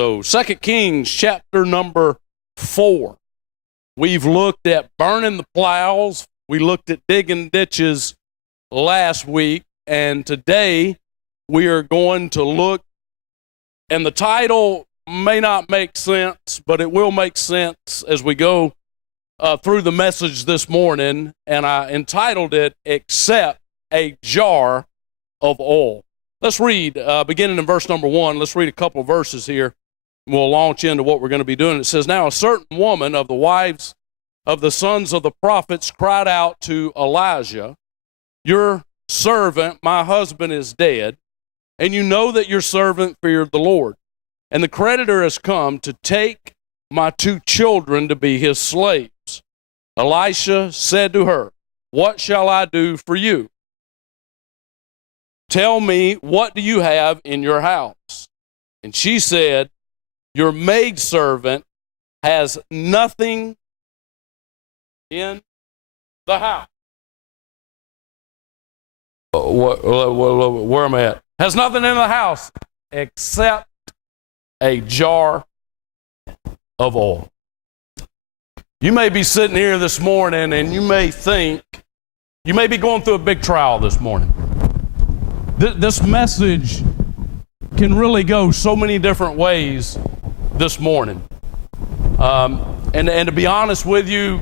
So 2 Kings chapter number 4. We've looked at burning the plows. We looked at digging ditches last week. And today we are going to look, and the title may not make sense, but it will make sense as we go through the message this morning. And I entitled it, Except a Jar of Oil. Let's read, beginning in verse number 1. Let's read a couple of verses here. We'll launch into what we're going to be doing. It says, Now a certain woman of the wives of the sons of the prophets cried out to Elijah, Your servant, my husband, is dead, and you know that your servant feared the Lord. And the creditor has come to take my 2 children to be his slaves. Elisha said to her, What shall I do for you? Tell me, what do you have in your house? And she said, Your maidservant has nothing in the house. Where am I at? Has nothing in the house except a jar of oil. You may be sitting here this morning and you may think, you may be going through a big trial this morning. This message can really go so many different ways this morning. And to be honest with you,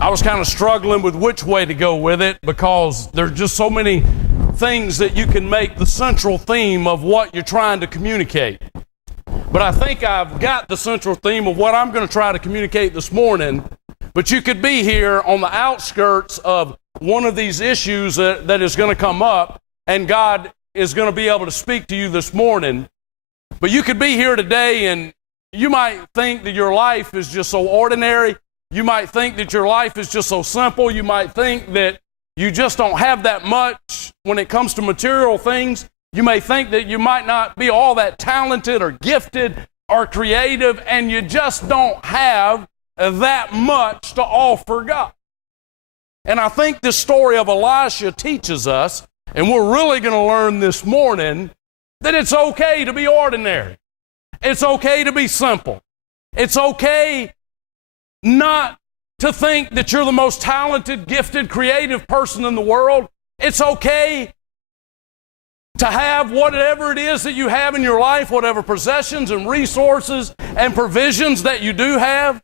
I was kind of struggling with which way to go with it because there's just so many things that you can make the central theme of what you're trying to communicate. But I think I've got the central theme of what I'm going to try to communicate this morning. But you could be here on the outskirts of one of these issues that is going to come up, and God is going to be able to speak to you this morning. But you could be here today and you might think that your life is just so ordinary. You might think that your life is just so simple. You might think that you just don't have that much when it comes to material things. You may think that you might not be all that talented or gifted or creative, and you just don't have that much to offer God. And I think this story of Elisha teaches us, and we're really going to learn this morning, that it's okay to be ordinary. It's okay to be simple. It's okay not to think that you're the most talented, gifted, creative person in the world. It's okay to have whatever it is that you have in your life, whatever possessions and resources and provisions that you do have.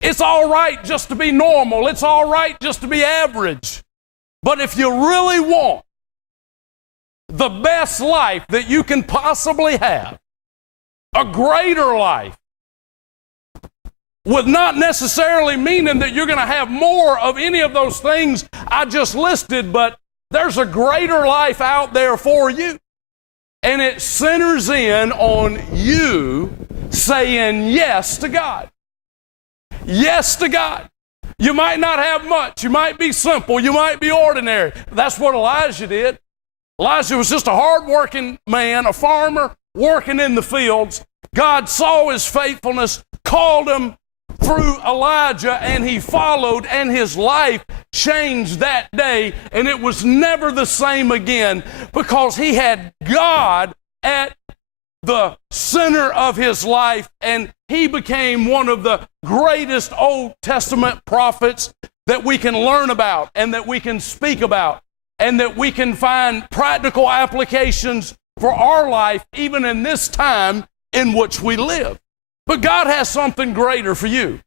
It's all right just to be normal. It's all right just to be average. But if you really want the best life that you can possibly have, a greater life, with not necessarily meaning that you're going to have more of any of those things I just listed, but there's a greater life out there for you. And it centers in on you saying yes to God. Yes to God. You might not have much. You might be simple. You might be ordinary. That's what Elijah did. Elijah was just a hard-working man, a farmer working in the fields. God saw his faithfulness, called him through Elijah, and he followed, and his life changed that day, and it was never the same again because he had God at the center of his life, and he became one of the greatest Old Testament prophets that we can learn about and that we can speak about and that we can find practical applications for our life even in this time in which we live. But God has something greater for you.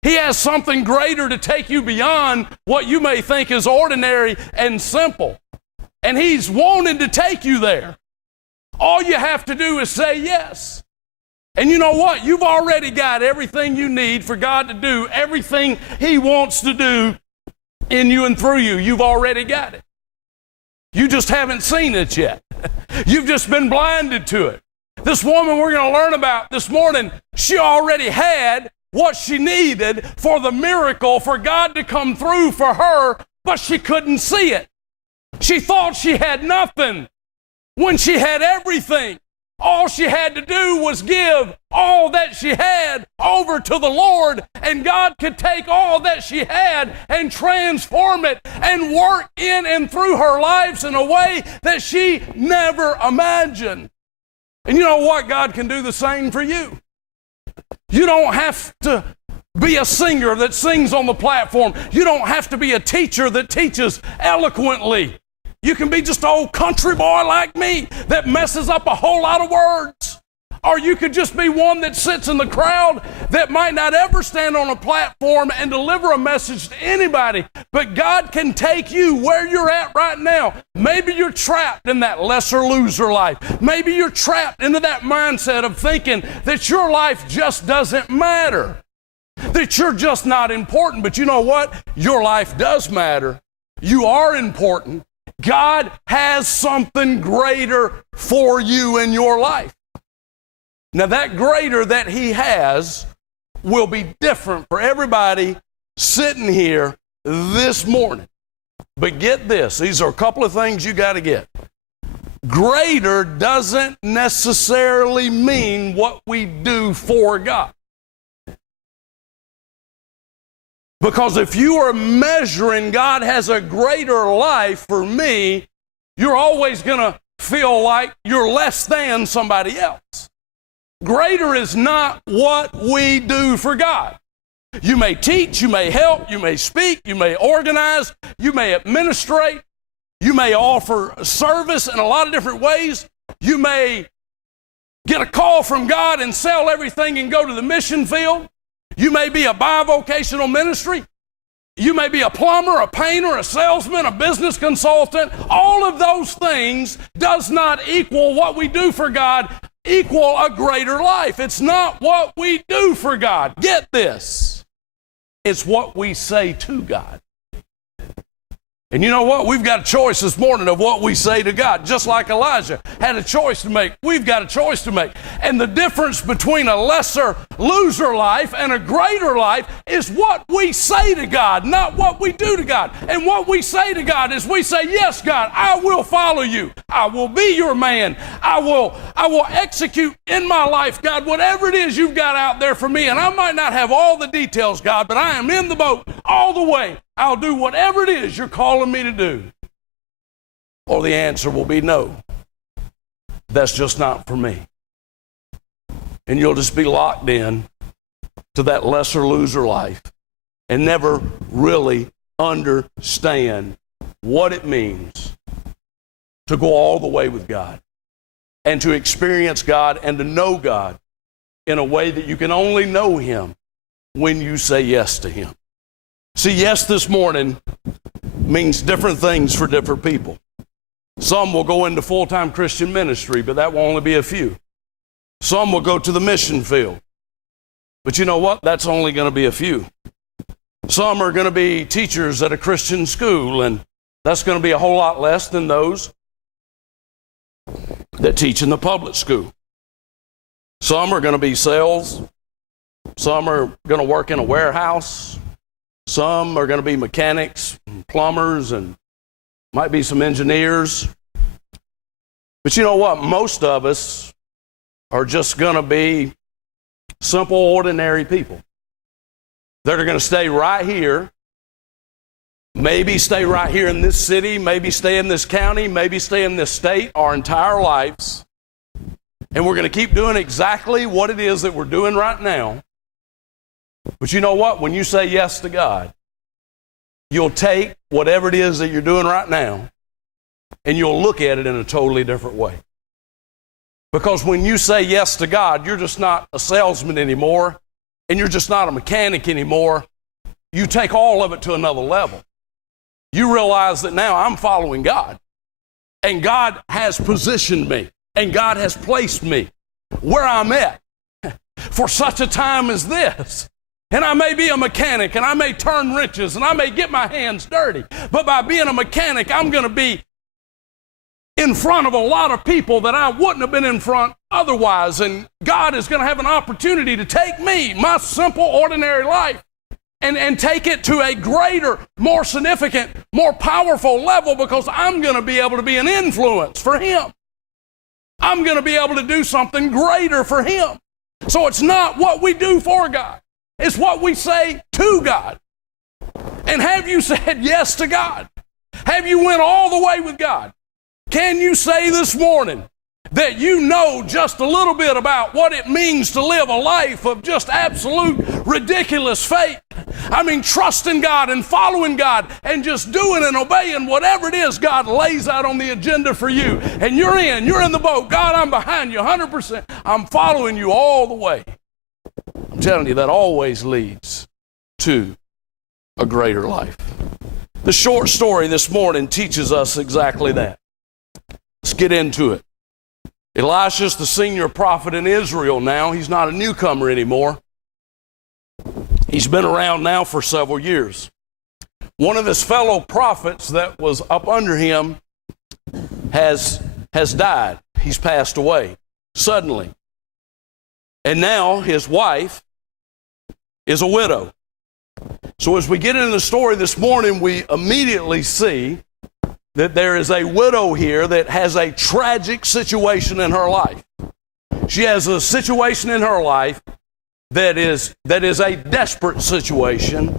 He has something greater to take you beyond what you may think is ordinary and simple. And He's wanting to take you there. All you have to do is say yes. And you know what? You've already got everything you need for God to do everything He wants to do in you and through you. You've already got it. You just haven't seen it yet. You've just been blinded to it. This woman we're going to learn about this morning, she already had what she needed for the miracle for God to come through for her, but she couldn't see it. She thought she had nothing when she had everything. All she had to do was give all that she had over to the Lord, and God could take all that she had and transform it and work in and through her lives in a way that she never imagined. And you know what? God can do the same for you. You don't have to be a singer that sings on the platform. You don't have to be a teacher that teaches eloquently. You can be just an old country boy like me that messes up a whole lot of words. Or you could just be one that sits in the crowd that might not ever stand on a platform and deliver a message to anybody. But God can take you where you're at right now. Maybe you're trapped in that lesser loser life. Maybe you're trapped into that mindset of thinking that your life just doesn't matter, that you're just not important. But you know what? Your life does matter. You are important. God has something greater for you in your life. Now, that greater that He has will be different for everybody sitting here this morning. But get this, these are a couple of things you got to get. Greater doesn't necessarily mean what we do for God. Because if you are measuring God has a greater life for me, you're always going to feel like you're less than somebody else. Greater is not what we do for God. You may teach, you may help, you may speak, you may organize, you may administrate, you may offer service in a lot of different ways. You may get a call from God and sell everything and go to the mission field. You may be a bivocational ministry. You may be a plumber, a painter, a salesman, a business consultant. All of those things does not equal what we do for God, equal a greater life. It's not what we do for God. Get this. It's what we say to God. And you know what? We've got a choice this morning of what we say to God. Just like Elijah had a choice to make, we've got a choice to make. And the difference between a lesser loser life and a greater life is what we say to God, not what we do to God. And what we say to God is we say, yes, God, I will follow you. I will be your man. I will execute in my life, God, whatever it is you've got out there for me. And I might not have all the details, God, but I am in the boat all the way. I'll do whatever it is you're calling me to do. Or the answer will be no. That's just not for me. And you'll just be locked in to that lesser loser life and never really understand what it means to go all the way with God and to experience God and to know God in a way that you can only know Him when you say yes to Him. See, yes this morning means different things for different people. Some will go into full-time Christian ministry, but that will only be a few. Some will go to the mission field. But you know what? That's only going to be a few. Some are going to be teachers at a Christian school, and that's going to be a whole lot less than those that teach in the public school. Some are going to be sales. Some are going to work in a warehouse. Some are going to be mechanics, and plumbers, and might be some engineers. But you know what? Most of us are just going to be simple, ordinary people that are going to stay right here, maybe stay right here in this city, maybe stay in this county, maybe stay in this state our entire lives. And we're going to keep doing exactly what it is that we're doing right now. But you know what? When you say yes to God, you'll take whatever it is that you're doing right now and you'll look at it in a totally different way. Because when you say yes to God, you're just not a salesman anymore and you're just not a mechanic anymore. You take all of it to another level. You realize that now I'm following God and God has positioned me and God has placed me where I'm at for such a time as this. And I may be a mechanic, and I may turn wrenches, and I may get my hands dirty. But by being a mechanic, I'm going to be in front of a lot of people that I wouldn't have been in front otherwise. And God is going to have an opportunity to take me, my simple, ordinary life, and take it to a greater, more significant, more powerful level because I'm going to be able to be an influence for Him. I'm going to be able to do something greater for Him. So it's not what we do for God. It's what we say to God. And have you said yes to God? Have you went all the way with God? Can you say this morning that you know just a little bit about what it means to live a life of just absolute ridiculous faith. I mean, trusting God and following God and just doing and obeying whatever it is God lays out on the agenda for you. And you're in the boat. God, I'm behind you 100%. I'm following you all the way. I'm telling you, that always leads to a greater life. The short story this morning teaches us exactly that. Let's get into it. Elisha's the senior prophet in Israel now. He's not a newcomer anymore. He's been around now for several years. One of his fellow prophets that was up under him has died. He's passed away suddenly. And now his wife is a widow. So as we get into the story this morning, we immediately see that there is a widow here that has a tragic situation in her life. She has a situation in her life that is a desperate situation,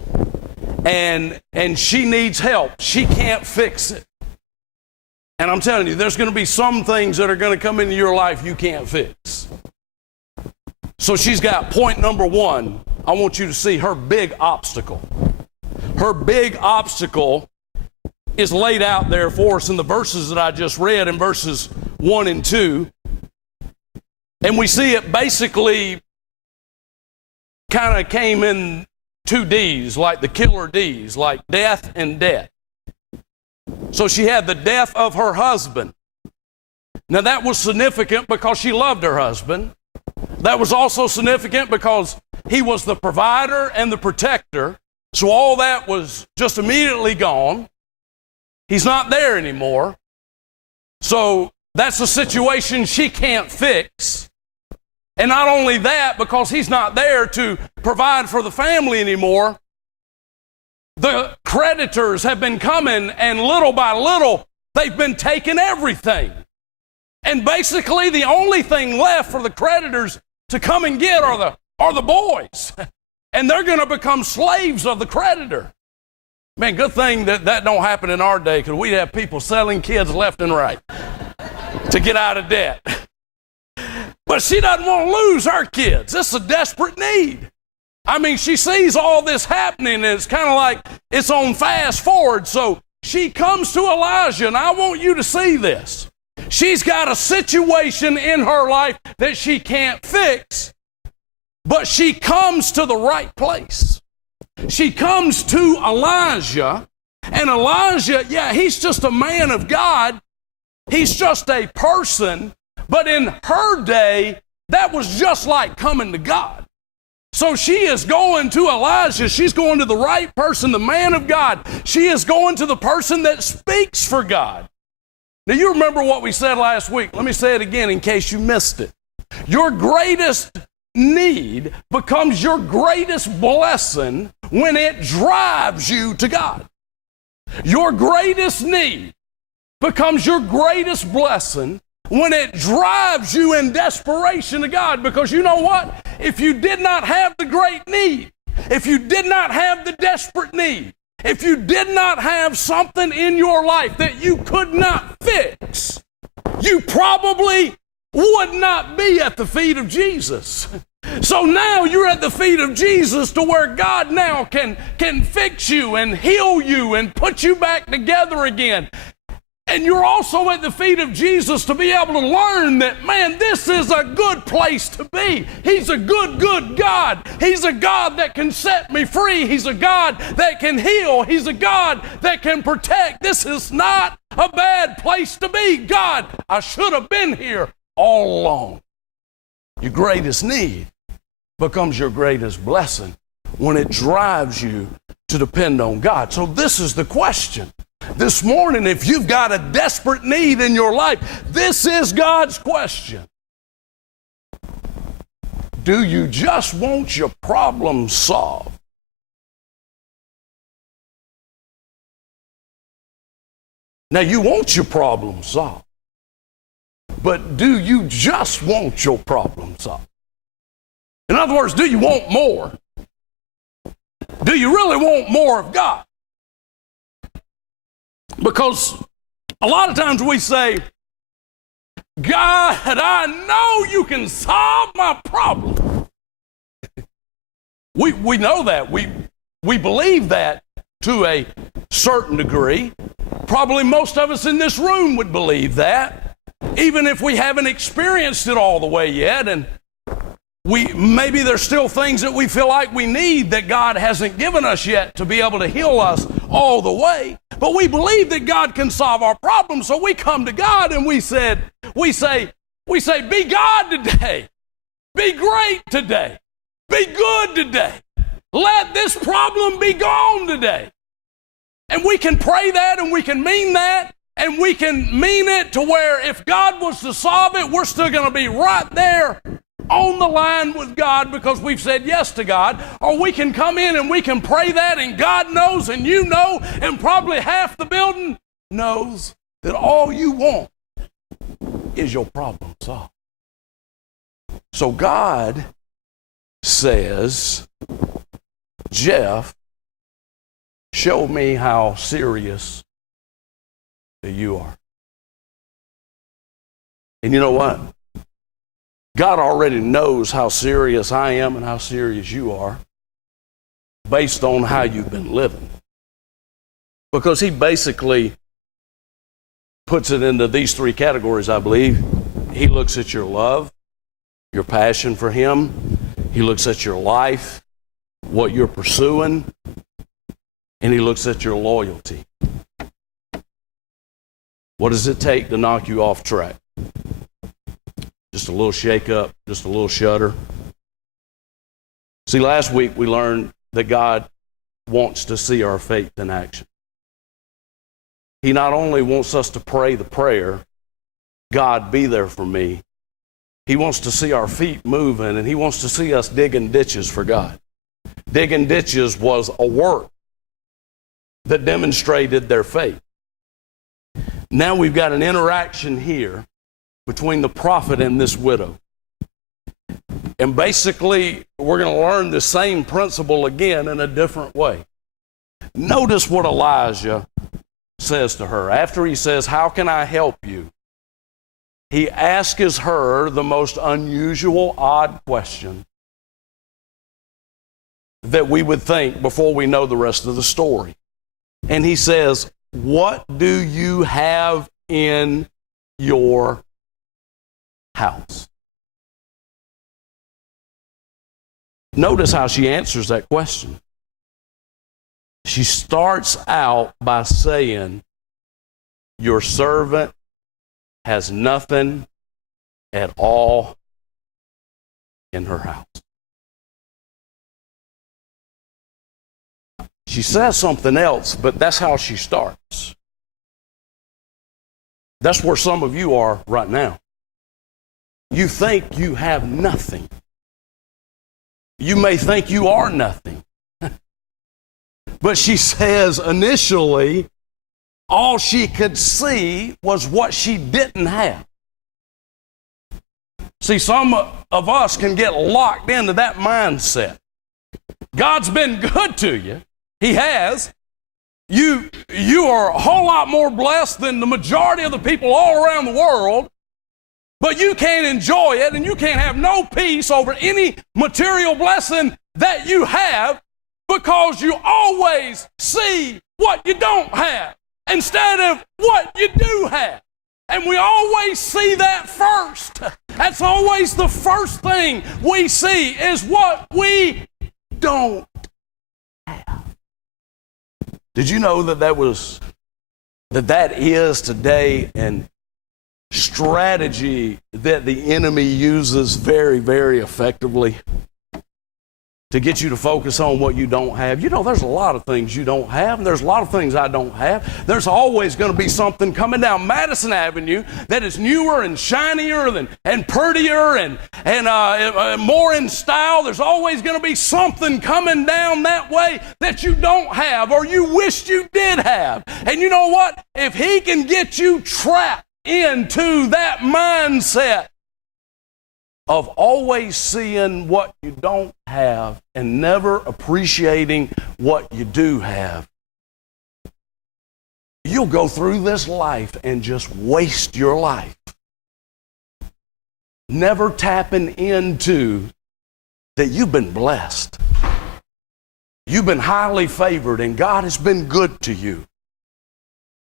and she needs help. She can't fix it. And I'm telling you, there's going to be some things that are going to come into your life you can't fix. So she's got point number one. I want you to see her big obstacle. Her big obstacle is laid out there for us in the verses that I just read, in verses 1 and 2. And we see it basically kind of came in two D's, like the killer D's, like death and death. So she had the death of her husband. Now that was significant because she loved her husband. That was also significant because he was the provider and the protector. So all that was just immediately gone. He's not there anymore. So that's a situation she can't fix. And not only that, because he's not there to provide for the family anymore, the creditors have been coming, and little by little, they've been taking everything. And basically the only thing left for the creditors to come and get are the boys. And they're going to become slaves of the creditor. Man, good thing that don't happen in our day, because we'd have people selling kids left and right to get out of debt. But she doesn't want to lose her kids. This is a desperate need. I mean, she sees all this happening, and it's kind of like it's on fast forward. So she comes to Elijah, and I want you to see this. She's got a situation in her life that she can't fix, but she comes to the right place. She comes to Elijah, and Elijah, he's just a man of God. He's just a person, but in her day, that was just like coming to God. So she is going to Elijah. She's going to the right person, the man of God. She is going to the person that speaks for God. Now, you remember what we said last week. Let me say it again in case you missed it. Your greatest need becomes your greatest blessing when it drives you to God. Your greatest need becomes your greatest blessing when it drives you in desperation to God. Because you know what? If you did not have the great need, if you did not have the desperate need, if you did not have something in your life that you could not fix, you probably would not be at the feet of Jesus. So now you're at the feet of Jesus to where God now can fix you and heal you and put you back together again. And you're also at the feet of Jesus to be able to learn that, man, this is a good place to be. He's a good God. He's a God that can set me free. He's a God that can heal. He's a God that can protect. This is not a bad place to be. God, I should have been here all along. Your greatest need becomes your greatest blessing when it drives you to depend on God. So this is the question. This morning, if you've got a desperate need in your life, this is God's question. Do you just want your problem solved? Now, you want your problem solved, but do you just want your problem solved? In other words, do you want more? Do you really want more of God? Because a lot of times we say, God, I know you can solve my problem. We know that. We believe that to a certain degree. Probably most of us in this room would believe that, even if we haven't experienced it all the way yet. And maybe there's still things that we feel like we need that God hasn't given us yet to be able to heal us all the way. But we believe that God can solve our problems, so we come to God and we say, be God today. Be great today. Be good today. Let this problem be gone today. And we can pray that, and we can mean that, and we can mean it to where if God was to solve it, we're still going to be right there on the line with God because we've said yes to God. Or we can come in and we can pray that, and God knows, and you know, and probably half the building knows that all you want is your problem solved. So God says, Jeff, show me how serious you are. And you know what? God already knows how serious I am and how serious you are based on how you've been living. Because he basically puts it into these three categories, I believe. He looks at your love, your passion for him. He looks at your life, what you're pursuing, and he looks at your loyalty. What does it take to knock you off track? Just a little shake up, just a little shudder. See, last week we learned that God wants to see our faith in action. He not only wants us to pray the prayer, God, be there for me. He wants to see our feet moving, and he wants to see us digging ditches for God. Digging ditches was a work that demonstrated their faith. Now we've got an interaction here between the prophet and this widow. And basically, we're going to learn the same principle again in a different way. Notice what Elijah says to her. After he says, how can I help you? He asks her the most unusual, odd question that we would think before we know the rest of the story. And he says, what do you have in your house? Notice how she answers that question. She starts out by saying, your servant has nothing at all in her house. She says something else, but that's how she starts. That's where some of you are right now. You think you have nothing. You may think you are nothing. But she says initially, all she could see was what she didn't have. See, some of us can get locked into that mindset. God's been good to you. He has. You are a whole lot more blessed than the majority of the people all around the world, but you can't enjoy it, and you can't have no peace over any material blessing that you have because you always see what you don't have instead of what you do have. And we always see that first. That's always the first thing we see is what we don't have. Did you know that is today an strategy that the enemy uses very, very effectively to get you to focus on what you don't have? You know, there's a lot of things you don't have, and there's a lot of things I don't have. There's always going to be something coming down Madison Avenue that is newer and shinier and prettier and more in style. There's always going to be something coming down that way that you don't have or you wished you did have. And you know what? If he can get you trapped into that mindset of always seeing what you don't have and never appreciating what you do have, you'll go through this life and just waste your life never tapping into that you've been blessed. You've been highly favored and God has been good to you.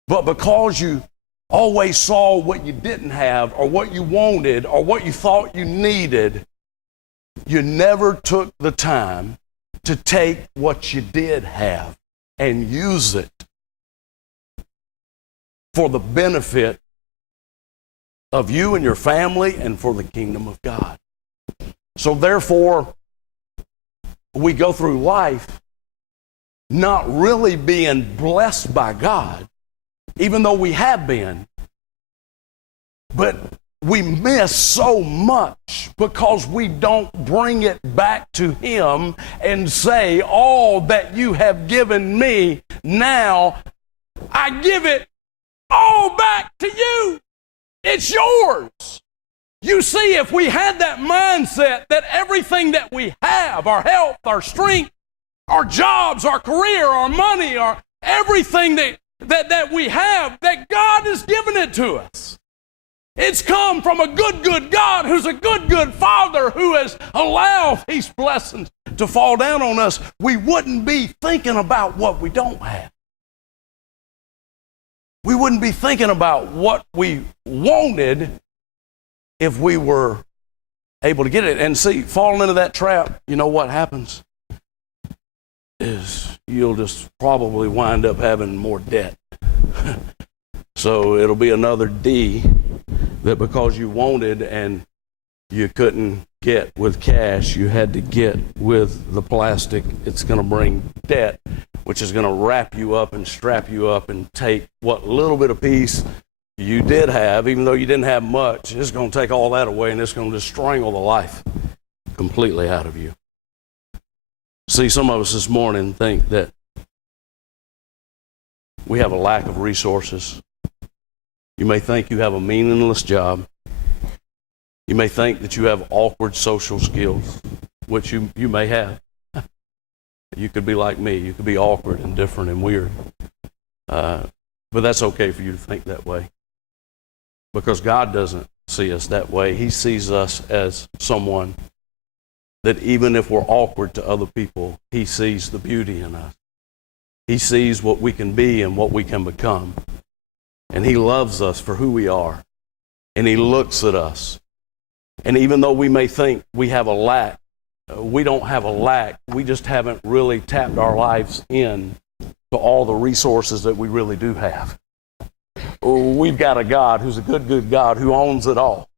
But because you always saw what you didn't have or what you wanted or what you thought you needed, you never took the time to take what you did have and use it for the benefit of you and your family and for the kingdom of God. So therefore, we go through life not really being blessed by God, even though we have been, but we miss so much because we don't bring it back to Him and say, all that you have given me, now I give it all back to you. It's yours. You see, if we had that mindset that everything that we have, our health, our strength, our jobs, our career, our money, our everything that we have, that God has given it to us. It's come from a good God who's a good Father who has allowed these blessings to fall down on us. We wouldn't be thinking about what we don't have. We wouldn't be thinking about what we wanted if we were able to get it. And see, falling into that trap, you know what happens is you'll just probably wind up having more debt. So it'll be another D that because you wanted and you couldn't get with cash, you had to get with the plastic. It's going to bring debt, which is going to wrap you up and strap you up and take what little bit of peace you did have, even though you didn't have much. It's going to take all that away, and it's going to just strangle the life completely out of you. See, some of us this morning think that we have a lack of resources. You may think you have a meaningless job. You may think that you have awkward social skills, which you may have. You could be like me. You could be awkward and different and weird. But that's okay for you to think that way. Because God doesn't see us that way. He sees us as someone that even if we're awkward to other people, He sees the beauty in us. He sees what we can be and what we can become. And He loves us for who we are. And He looks at us. And even though we may think we have a lack, we don't have a lack. We just haven't really tapped our lives in to all the resources that we really do have. We've got a God who's a good God who owns it all.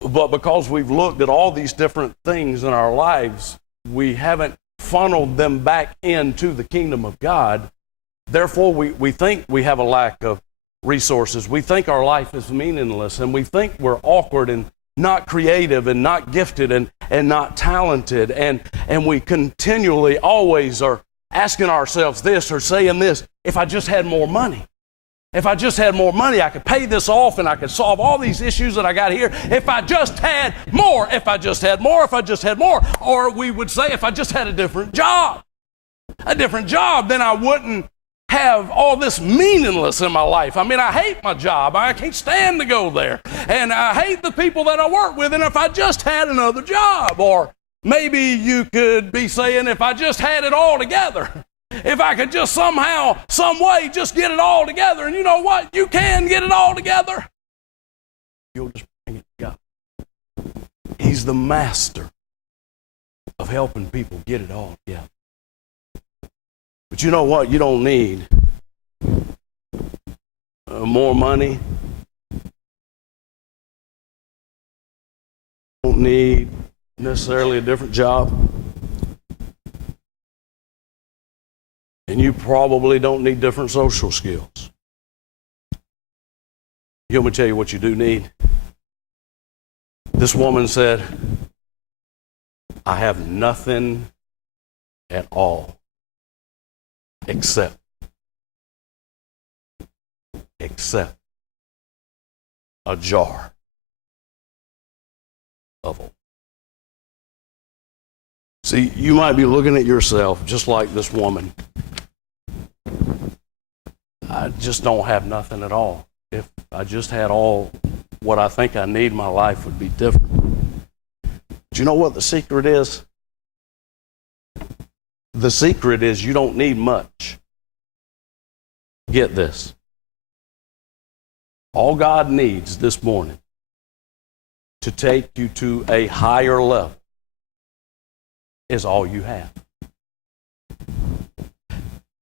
But because we've looked at all these different things in our lives, we haven't funneled them back into the kingdom of God. Therefore, we think we have a lack of resources. We think our life is meaningless, and we think we're awkward and not creative and not gifted and not talented. And we continually always are asking ourselves this or saying this, if I just had more money. If I just had more money, I could pay this off and I could solve all these issues that I got here. If I just had more, if I just had more, if I just had more. Or we would say, if I just had a different job, then I wouldn't have all this meaningless in my life. I mean, I hate my job. I can't stand to go there. And I hate the people that I work with. And if I just had another job, or maybe you could be saying, if I just had it all together. If I could just somehow, some way, just get it all together. And you know what? You can get it all together. You'll just bring it to God. He's the master of helping people get it all together. But you know what? You don't need more money. You don't need necessarily a different job. And you probably don't need different social skills. You want me to tell you what you do need? This woman said, I have nothing at all except a jar of oil. See, you might be looking at yourself just like this woman. I just don't have nothing at all. If I just had all what I think I need, my life would be different. Do you know what the secret is? The secret is you don't need much. Get this. All God needs this morning to take you to a higher level is all you have.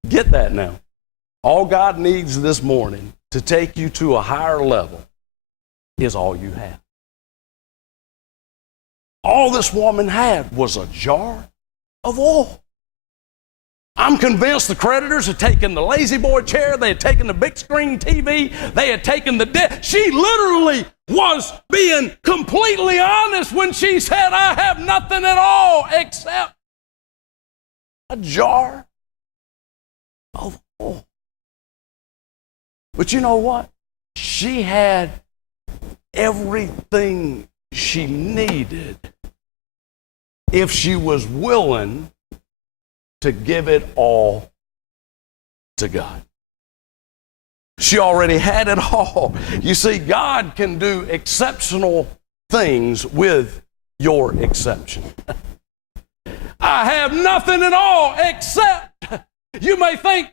Get that now. All God needs this morning to take you to a higher level is all you have. All this woman had was a jar of oil. I'm convinced the creditors had taken the lazy boy chair, they had taken the big screen TV, they had taken the debt. She literally was being completely honest when she said, I have nothing at all except a jar of oil. But you know what? She had everything she needed if she was willing to give it all to God. She already had it all. You see, God can do exceptional things with your exception. I have nothing at all except. You may think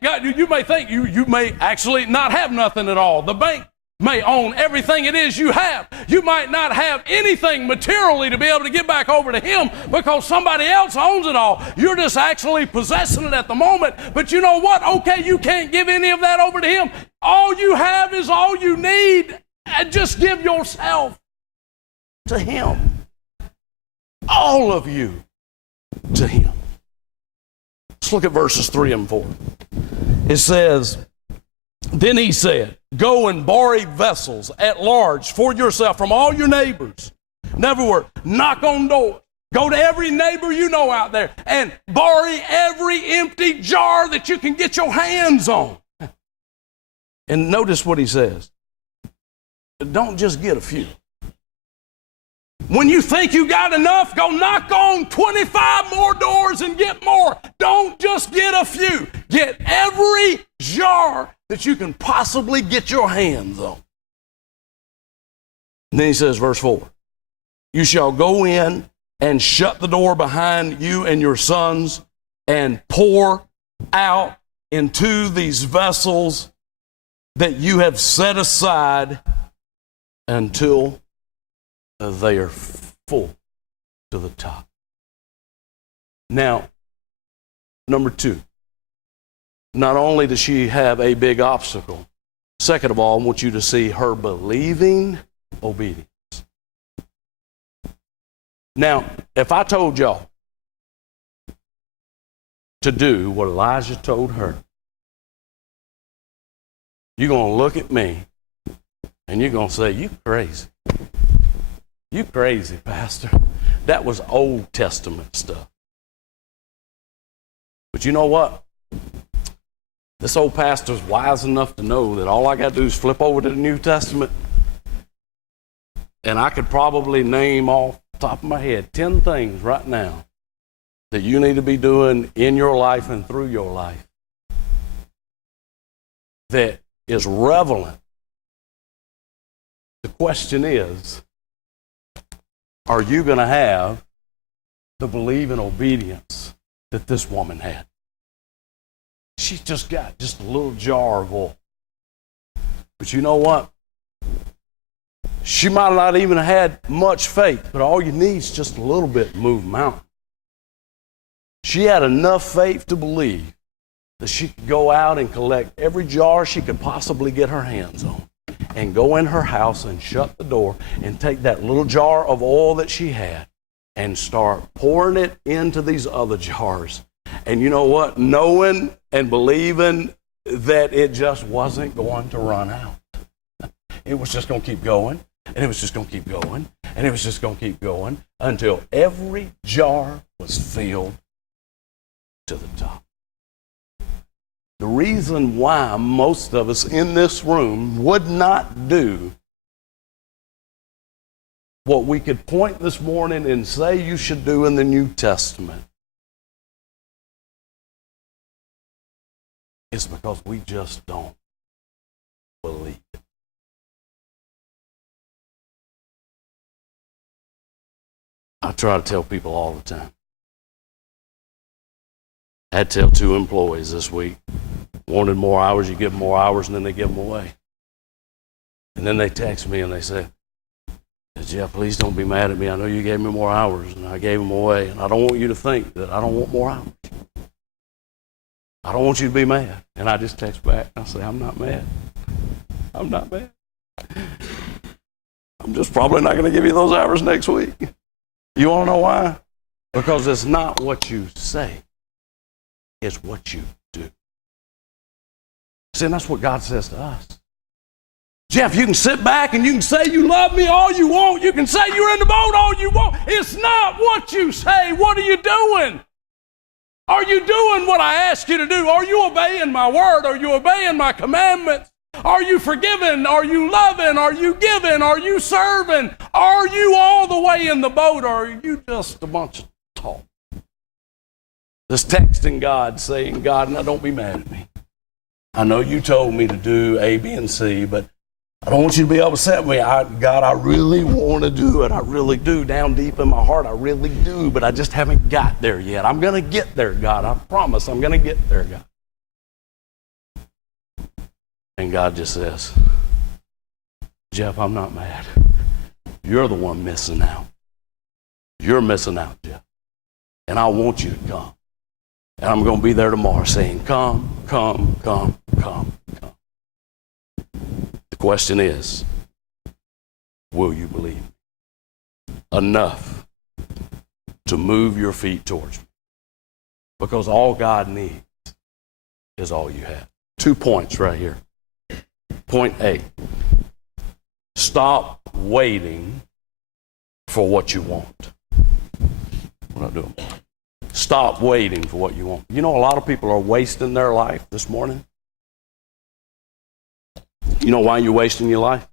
you may actually not have nothing at all. The bank may own everything it is you have. You might not have anything materially to be able to give back over to Him because somebody else owns it all. You're just actually possessing it at the moment. But you know what? Okay, you can't give any of that over to Him. All you have is all you need. And just give yourself to Him. All of you to Him. Let's look at verses 3 and 4. It says, then he said, go and borrow vessels at large for yourself from all your neighbors. In other words, knock on doors. Go to every neighbor you know out there and borrow every empty jar that you can get your hands on. And notice what he says. Don't just get a few. When you think you got enough, go knock on 25 more doors and get more. Don't just get a few. Get every jar that you can possibly get your hands on. And then he says, verse 4, you shall go in and shut the door behind you and your sons and pour out into these vessels that you have set aside until they are full to the top. Now, number 2, not only does she have a big obstacle, second of all, I want you to see her believing obedience. Now, if I told y'all to do what Elijah told her, you're going to look at me and you're going to say, you crazy. You crazy, Pastor. That was Old Testament stuff. But you know what? This old pastor's wise enough to know that all I got to do is flip over to the New Testament, and I could probably name off the top of my head 10 things right now that you need to be doing in your life and through your life that is relevant. The question is, are you going to have the belief and obedience that this woman had? She's just got just a little jar of oil. But you know what? She might not even have had much faith, but all you need is just a little bit to move mountains. She had enough faith to believe that she could go out and collect every jar she could possibly get her hands on and go in her house and shut the door and take that little jar of oil that she had and start pouring it into these other jars. And you know what? Knowing and believing that it just wasn't going to run out. It was just going to keep going, and it was just going to keep going, and it was just going to keep going until every jar was filled to the top. The reason why most of us in this room would not do what we could point this morning and say you should do in the New Testament is because we just don't believe it. I try to tell people all the time. I had to tell 2 employees this week. Wanted more hours, you give them more hours, and then they give them away. And then they text me and they say, Jeff, please don't be mad at me. I know you gave me more hours, and I gave them away. And I don't want you to think that I don't want more hours. I don't want you to be mad. And I just text back. I say, I'm not mad. I'm not mad. I'm just probably not going to give you those hours next week. You want to know why? Because it's not what you say. It's what you do. See, and that's what God says to us. Jeff, you can sit back and you can say you love me all you want. You can say you're in the boat all you want. It's not what you say. What are you doing? Are you doing what I ask you to do? Are you obeying my word? Are you obeying my commandments? Are you forgiving? Are you loving? Are you giving? Are you serving? Are you all the way in the boat, or are you just a bunch of talk? Just texting God, saying, God, now don't be mad at me. I know you told me to do A, B, and C, but I don't want you to be upset with me. God, I really want to do it. I really do. Down deep in my heart, I really do, but I just haven't got there yet. I'm going to get there, God. I promise I'm going to get there, God. And God just says, Jeff, I'm not mad. You're the one missing out. You're missing out, Jeff. And I want you to come. And I'm going to be there tomorrow saying, come, come, come, come, come. The question is, will you believe enough to move your feet towards me? Because all God needs is all you have. 2 points right here. Point A, stop waiting for what you want. We're not doing that. Stop waiting for what you want. You know, a lot of people are wasting their life this morning. You know why you're wasting your life?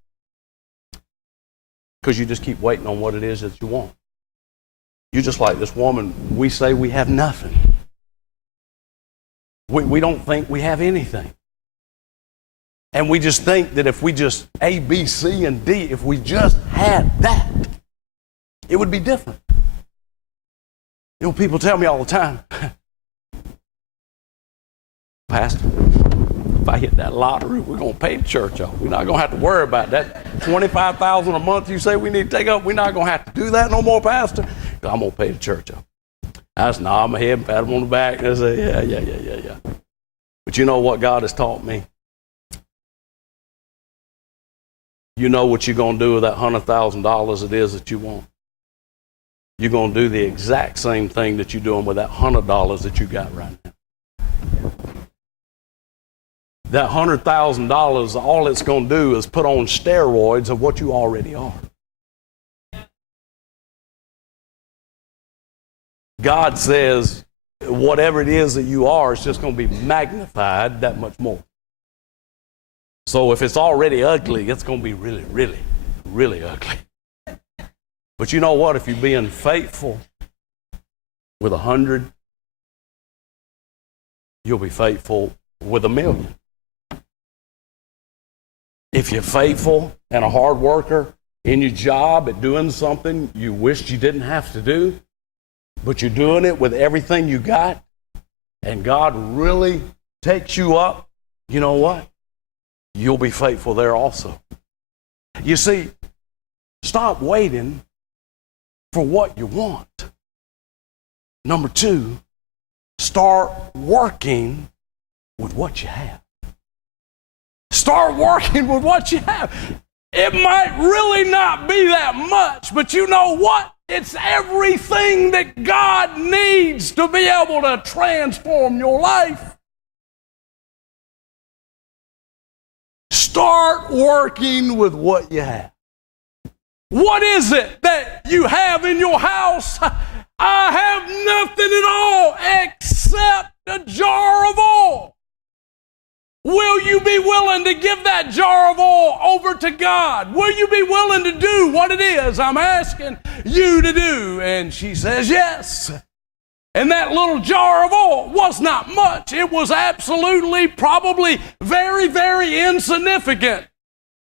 Because you just keep waiting on what it is that you want. You're just like this woman. We say we have nothing. We don't think we have anything. And we just think that if we just A, B, C, and D, if we just had that, it would be different. You know, people tell me all the time, Pastor, if I hit that lottery, we're going to pay the church off. We're not going to have to worry about that. $25,000 a month you say we need to take up, we're not going to have to do that no more, Pastor. I'm going to pay the church off. I just nod my head and pat them on the back and I say, yeah. But you know what God has taught me? You know what you're going to do with that $100,000 it is that you want. You're going to do the exact same thing that you're doing with that $100 that you got right now. That $100,000, all it's going to do is put on steroids of what you already are. God says whatever it is that you are, it's just going to be magnified that much more. So if it's already ugly, it's going to be really, really, really ugly. But you know what? If you're being faithful with 100, you'll be faithful with 1,000,000. If you're faithful and a hard worker in your job at doing something you wished you didn't have to do, but you're doing it with everything you got, and God really takes you up, you know what? You'll be faithful there also. You see, stop waiting for what you want. Number 2, start working with what you have. Start working with what you have. It might really not be that much, but you know what? It's everything that God needs to be able to transform your life. Start working with what you have. What is it that you have in your house? I have nothing at all except a jar of oil. Will you be willing to give that jar of oil over to God? Will you be willing to do what it is I'm asking you to do? And she says yes. And that little jar of oil was not much. It was absolutely, probably very, very insignificant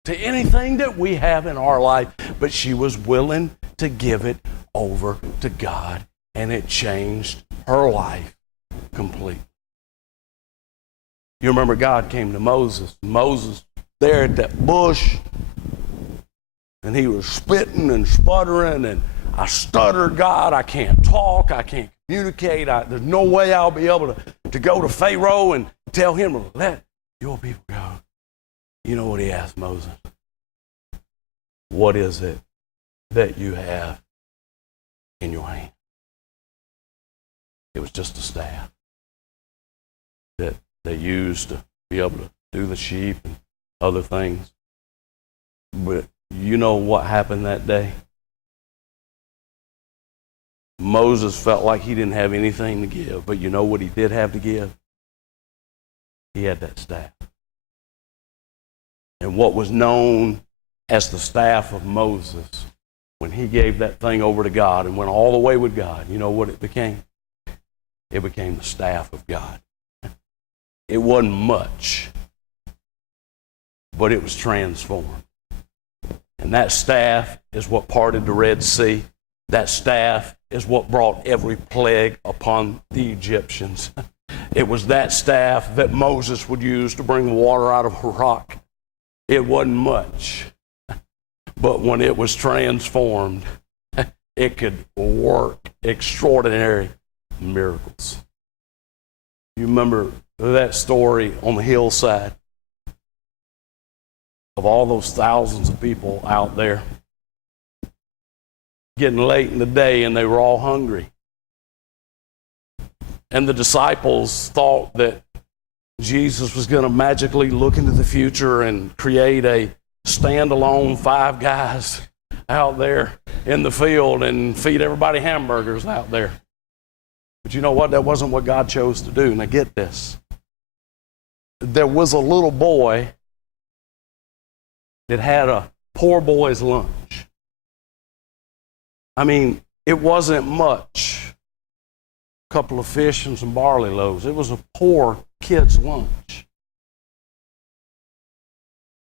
to anything that we have in our life. But she was willing to give it over to God, and it changed her life completely. You remember God came to Moses. Moses there at that bush, and he was spitting and sputtering, and I stuttered, God, I can't talk, I can't communicate, there's no way I'll be able to go to Pharaoh and tell him to let your people go. You know what he asked Moses? What is it that you have in your hand? It was just a staff that they used to be able to do the sheep and other things. But you know what happened that day? Moses felt like he didn't have anything to give, but you know what he did have to give? He had that staff. And what was known as the staff of Moses, when he gave that thing over to God and went all the way with God, you know what it became? It became the staff of God. It wasn't much, but it was transformed. And that staff is what parted the Red Sea. That staff is what brought every plague upon the Egyptians. It was that staff that Moses would use to bring water out of a rock. It wasn't much, but when it was transformed, it could work extraordinary miracles. You remember that story on the hillside of all those thousands of people out there getting late in the day, and they were all hungry. And the disciples thought that Jesus was going to magically look into the future and create a standalone 5 guys out there in the field and feed everybody hamburgers out there. But you know what? That wasn't what God chose to do. Now get this. There was a little boy that had a poor boy's lunch. I mean, it wasn't much. A couple of fish and some barley loaves. It was a poor kid's lunch.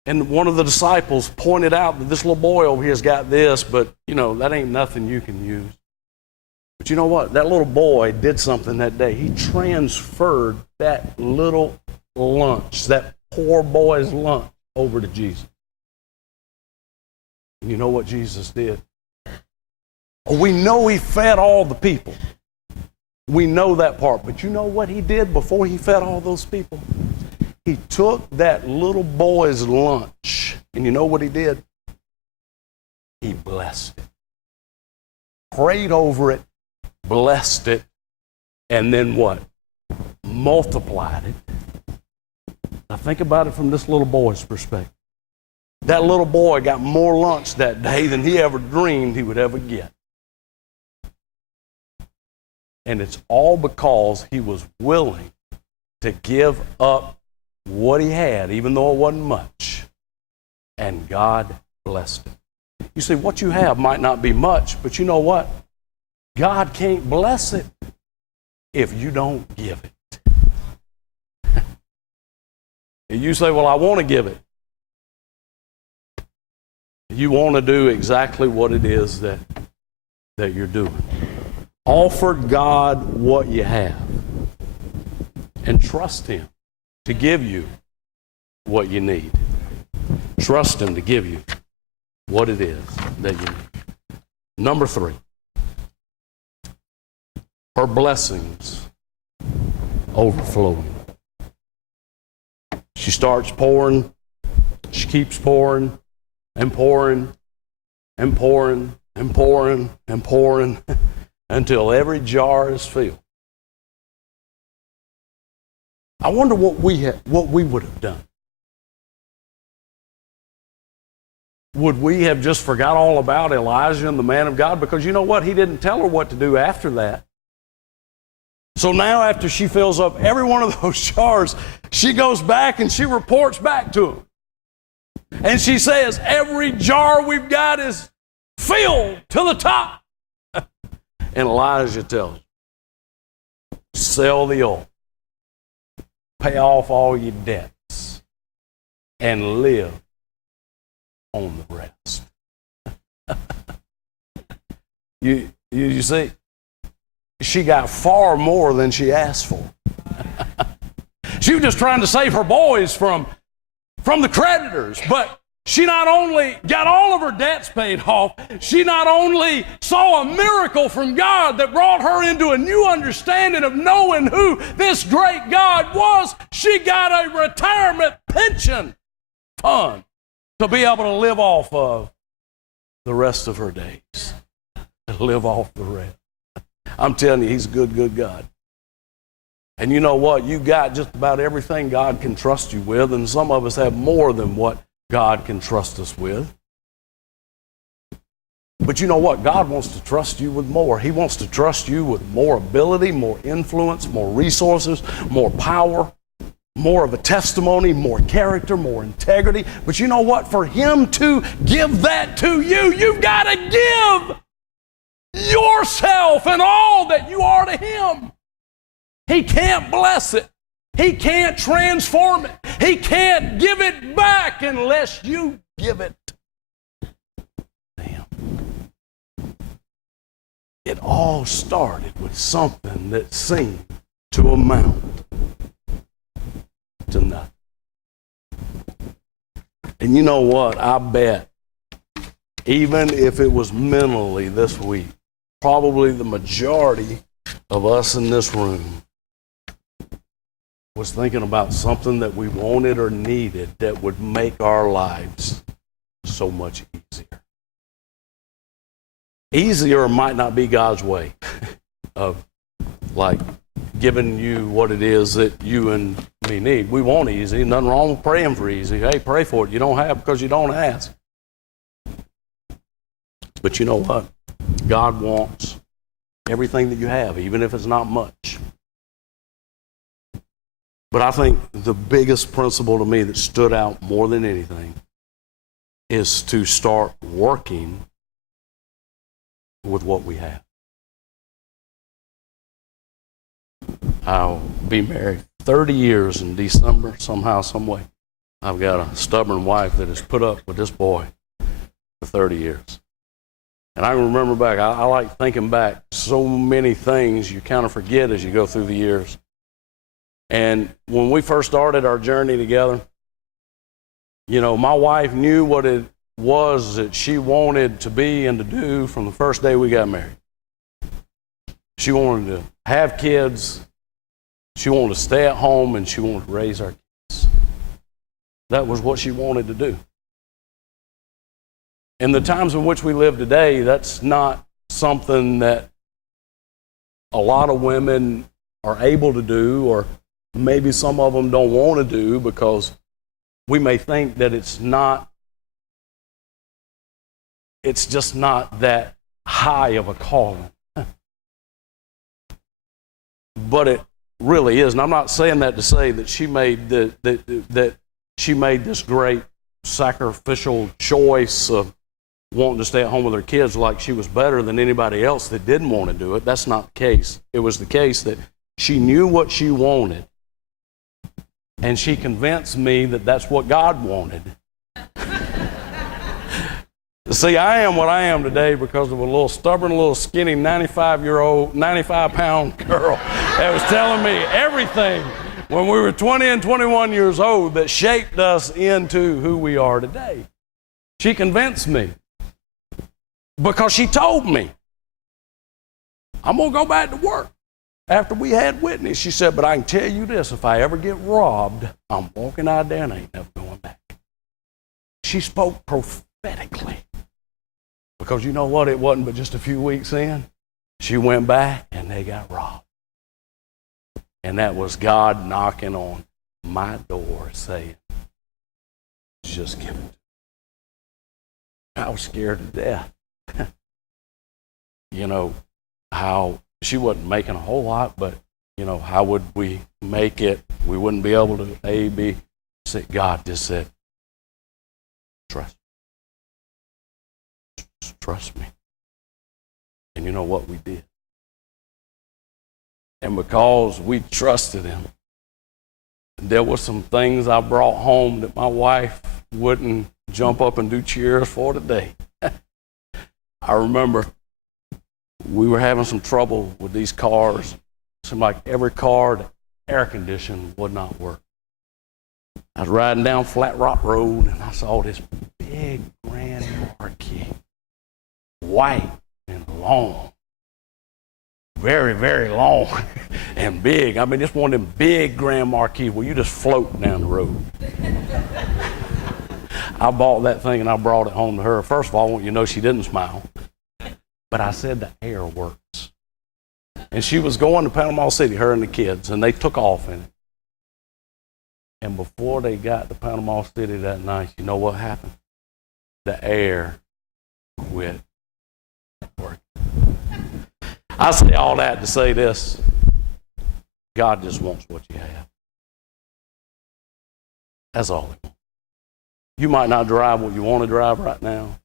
And one of the disciples pointed out that this little boy over here has got this, but, that ain't nothing you can use. But you know what? That little boy did something that day. He transferred that little lunch, that poor boy's lunch, over to Jesus. And you know what Jesus did? We know he fed all the people. We know that part. But you know what he did before he fed all those people? He took that little boy's lunch, and you know what he did? He blessed it. Prayed over it, blessed it, and then what? Multiplied it. Now think about it from this little boy's perspective. That little boy got more lunch that day than he ever dreamed he would ever get. And it's all because he was willing to give up what he had, even though it wasn't much. And God blessed it. You see, what you have might not be much, but you know what? God can't bless it if you don't give it. And you say, well, I want to give it. You want to do exactly what it is that you're doing. Offer God what you have and trust Him to give you what you need. Trust Him to give you what it is that you need. Number 3, her blessings overflowing. She starts pouring, she keeps pouring and pouring and pouring and pouring and pouring until every jar is filled. I wonder what we would have done. Would we have just forgot all about Elijah and the man of God? Because you know what? He didn't tell her what to do after that. So now after she fills up every one of those jars, she goes back and she reports back to him. And she says, every jar we've got is filled to the top. And Elijah tells her, sell the oil, pay off all your debts, and live on the rest. You see, she got far more than she asked for. She was just trying to save her boys from the creditors, but she not only got all of her debts paid off, she not only saw a miracle from God that brought her into a new understanding of knowing who this great God was, she got a retirement pension fund to be able to live off of the rest of her days. Live off the rest. I'm telling you, He's a good, good God. And you know what? You got just about everything God can trust you with, and some of us have more than what God can trust us with. But you know what? God wants to trust you with more. He wants to trust you with more ability, more influence, more resources, more power, more of a testimony, more character, more integrity. But you know what? For Him to give that to you, you've got to give yourself and all that you are to Him. He can't bless it. He can't transform it. He can't give it back unless you give it to Him. It all started with something that seemed to amount to nothing. And you know what? I bet, even if it was mentally this week, probably the majority of us in this room was thinking about something that we wanted or needed that would make our lives so much easier. Easier might not be God's way of like giving you what it is that you and me need. We want easy. Nothing wrong with praying for easy. Hey, pray for it. You don't have because you don't ask. But you know what? God wants everything that you have, even if it's not much. But I think the biggest principle to me that stood out more than anything is to start working with what we have. I'll be married 30 years in December, somehow, some way. I've got a stubborn wife that has put up with this boy for 30 years. And I remember back, I like thinking back, so many things you kind of forget as you go through the years. And when we first started our journey together, you know, my wife knew what it was that she wanted to be and to do from the first day we got married. She wanted to have kids, she wanted to stay at home, and she wanted to raise our kids. That was what she wanted to do. In the times in which we live today, that's not something that a lot of women are able to do, or maybe some of them don't want to do, because we may think that it's just not that high of a calling. But it really is. And I'm not saying that to say that she made that she made this great sacrificial choice of wanting to stay at home with her kids like she was better than anybody else that didn't want to do it. That's not the case. It was the case that she knew what she wanted, and she convinced me that that's what God wanted. See, I am what I am today because of a little stubborn, little skinny 95-pound girl that was telling me everything when we were 20 and 21 years old that shaped us into who we are today. She convinced me because she told me, I'm going to go back to work after we had Whitney. She said, but I can tell you this, if I ever get robbed, I'm walking out there and I ain't never going back. She spoke prophetically. Because you know what? It wasn't but just a few weeks in. She went back and they got robbed. And that was God knocking on my door saying, just give it. I was scared to death. You know, how she wasn't making a whole lot, but, you know, how would we make it? We wouldn't be able to A, B, C. God just said, trust. Trust me. And you know what we did? And because we trusted Him, there were some things I brought home that my wife wouldn't jump up and do cheers for today. I remember we were having some trouble with these cars. It seemed like every car, the air conditioning would not work. I was riding down Flat Rock Road, and I saw this big Grand Marquis, white and long, very, very long and big. I mean, it's one of them big Grand Marquis where you just float down the road. I bought that thing and I brought it home to her. First of all, I want you to know she didn't smile. But I said the air works. And she was going to Panama City, her and the kids, and they took off in it. And before they got to Panama City that night, you know what happened? The air quit working. I say all that to say this. God just wants what you have. That's all He wants. You might not drive what you want to drive right now.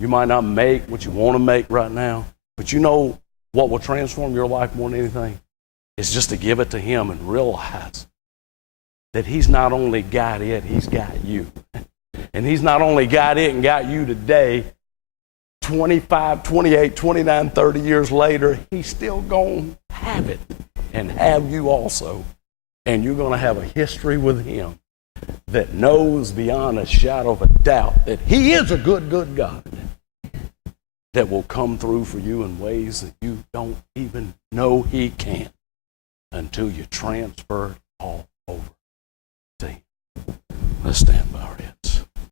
You might not make what you want to make right now. But you know what will transform your life more than anything? It's just to give it to Him and realize that He's not only got it, He's got you. And He's not only got it and got you today, 25, 28, 29, 30 years later, He's still going to have it and have you also. And you're going to have a history with Him that knows beyond a shadow of a doubt that He is a good, good God that will come through for you in ways that you don't even know He can until you transfer it all over to Him. Let's stand by our head.